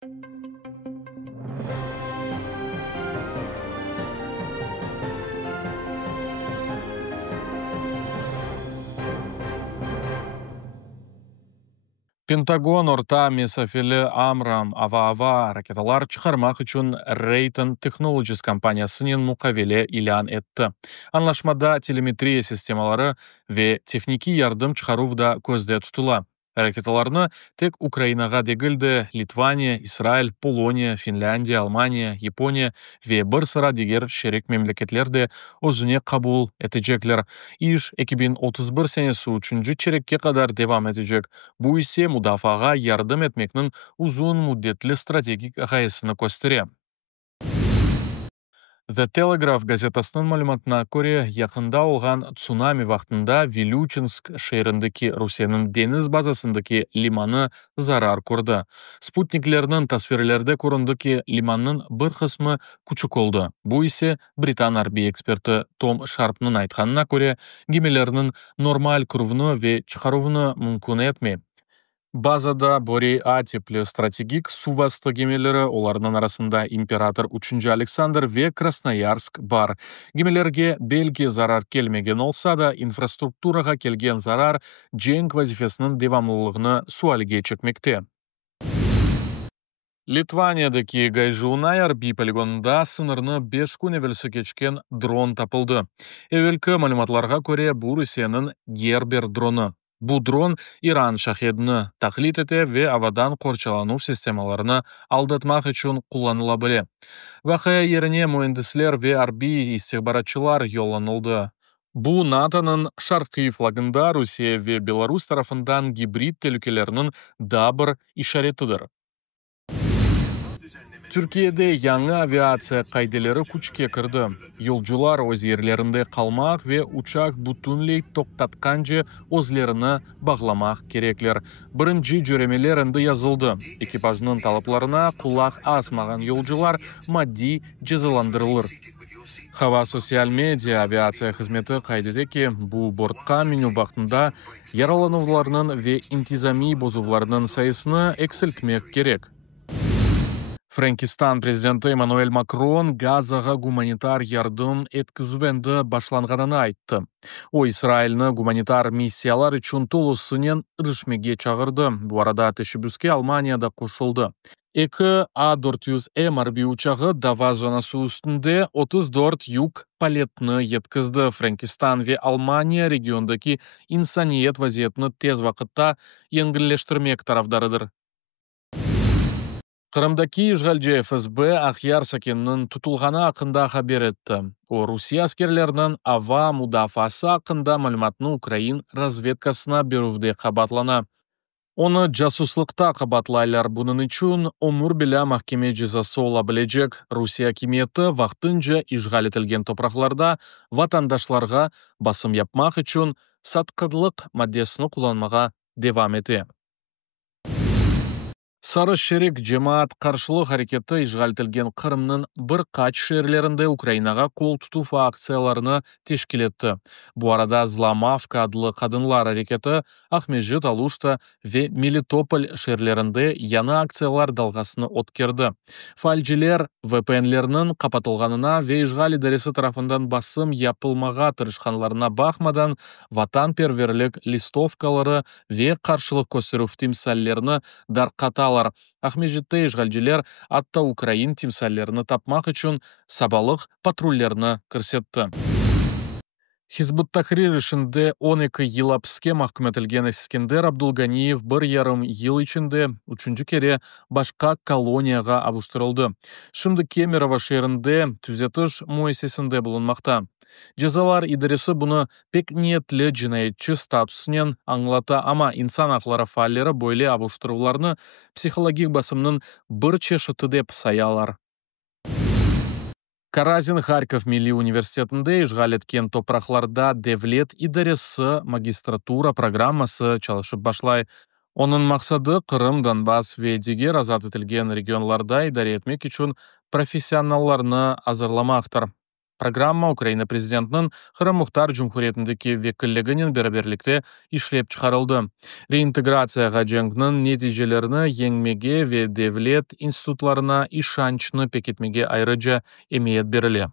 Пентагон орта месафелі Амрам ава ракеталар чыгармак үчүн Raytheon Technologies компаниясынын мукабеле илан этти. Анлашмада телеметрия системалары ве техники ярдым чыгаруу да көздө тутула. Ракеталарны тек Украинага дегилди Литвания, Израиль, Полония, Финляндия, Алмания, Япония ве бир сыра дигер шерик мемлекетлерде өзүнө кабыл этежеклер. Иш 2031 сенеси 3 черекке кадар девам этежек. Бу исе мудафага ярдым этмекнин узун муддетлі стратегик гаясыны көстөрө. The Telegraph газетасынын малыматына көрө, якында олган цунами вактында Вилючинск шээріндеки Русиянын дениз базасындагы лиманы зарар көрдү. Спутниклердин тасвирлерде көрүндү ки лимандын бир кысмы кучуколду. Бу исе Британ арбий эксперти Том Шарпнын айтканына көрө, кемелердин нормаль курууну ве чыгарууну мүмкүн этмей. Базада Бори А типлі стратегик сувасты кемелері, оларының арасында император 3 Александр ве Красноярск бар. Кемелерге белги зарар келмеген олса да, инфраструктурага келген зарар женг вазифесінің девамлылығыны суалге чекмекте. Литваниядагы Гайжуунай арбий полигонунда сынырны 5 күн эвелси кечкен дрон тапылды. Эвелки малыматларга көрө, бу Русиянын Гербер дрону. Бу дрон Иран шахедini таклит эте ве абадан корчалануу системаларына алдатмак үчүн кулланыла беле. Вакыя жерине муендислер ве арбий истихбаратчылар жолланылды. Бу НАТОнун шаркый флагында Русия ве Беларусь тарафынан гибрид телекелеринин да бир ишаретидир. Türkiye'de yangi aviasiya qaydeleri kuchga kirdi. Yolcular o'z yerlerinde kalmak ve uçak butunley to'xtatgancha o'zlarini bog'lamak keraklar. Birinchi jo'ramelerinde yazıldı. Ekipajning talablarına kulak asmagan yolcular maddi jazolandırılır. Hava sosyal media aviasiya xizmeti qaydedeki bu bortqa minu vaqtında yaralanuvlarının ve intizami bozuvlarının sayısını eksiltmek gerek. Frankistan prezidenti Emmanuel Macron Газага гуманитар ярдым эткизүүнү башланганын айтты. О Израильны гуманитар миссиялар үчүн толусунен ырышмеге чагырды. Бу арада тешибүскө Алманияда кошулду. Эки А400М арбий учагы Дава зонасы үстүндө 34 юг палетны жеткизди. Франкистан ве Алмания региондагы инсаният вазиятны тез вакытта жеңилдештирмек тарафдарыдыр. Кырымдагы ишгалчы ФСБ Ахяр Сакеннин тутулганы акында хабар этти. О Русия аскерлеринин аба мудафасы акында малыматны Украин разведкасына берүүдө кабатлана. Оны жасуслыкта кабатлайлар. Бунун үчүн өмүр беле махкеме жазасы ола билежек. Русия хакимияты вактынча ишгал этилген топракларда ватандашларга басым япмак үчүн саткыдлык маддесин кулланмага девам эте. Сары шерик жемаат каршылык аракети ишгал этилген Кырымдын бир кач шээрлеринде Украинага кол тутуу акцияларыны тешкил этти. Бу арада Зламавка адлы кадынлар аракети Ахмежит, Алушта ве Мелитополь шээрлеринде яны акциялар далгасын откерди. Фальжилер ВПНлеринин капатылганына ве ишгал идареси тарафынан басым япылмага тырышканларына бакмадан ватанперверлик листовкалары ве каршылык көстөрүү тимсаллерини даркаталар. Ахмежитте ишгалчылар атта Украин тимсаллерини тапмак үчүн сабалык патруллерни кырсетти. Хизбут Тахрир ишинде 12 жыл аписке махкум этилген Искендер Абдулганиев 1,5 жыл ичинде 3 кере башка колонияга абуштырылды. Шымды Кемерово шээринде түзетиш муэссесинде булунмакта. Жазалар идареси буну пек ниеттүү жинайетчи статусунен аңлата, ама инсан аклары фааллери бойле абуштырууларны психологик басымдын бир чешити деп саялар. Каразин Харьков Милли университетинде ишгал эткен топракларда девлет идареси магистратура программасы чалышып башлай. Онун максаты Кырым, Донбасс ве дигер азат этилген регионларда идаре этмек үчүн профессионалларны азырламактыр. Программа Украина президентinin Кырым Мухтар Cumhuriyetindeki vekilliginin beraberlikte işlep çıkarıldı. Реинтеграцияға жаңгның нәтижелеріні еңмеге ve devlet institutlarına işançını peketmege ayrıca emiyet берілі.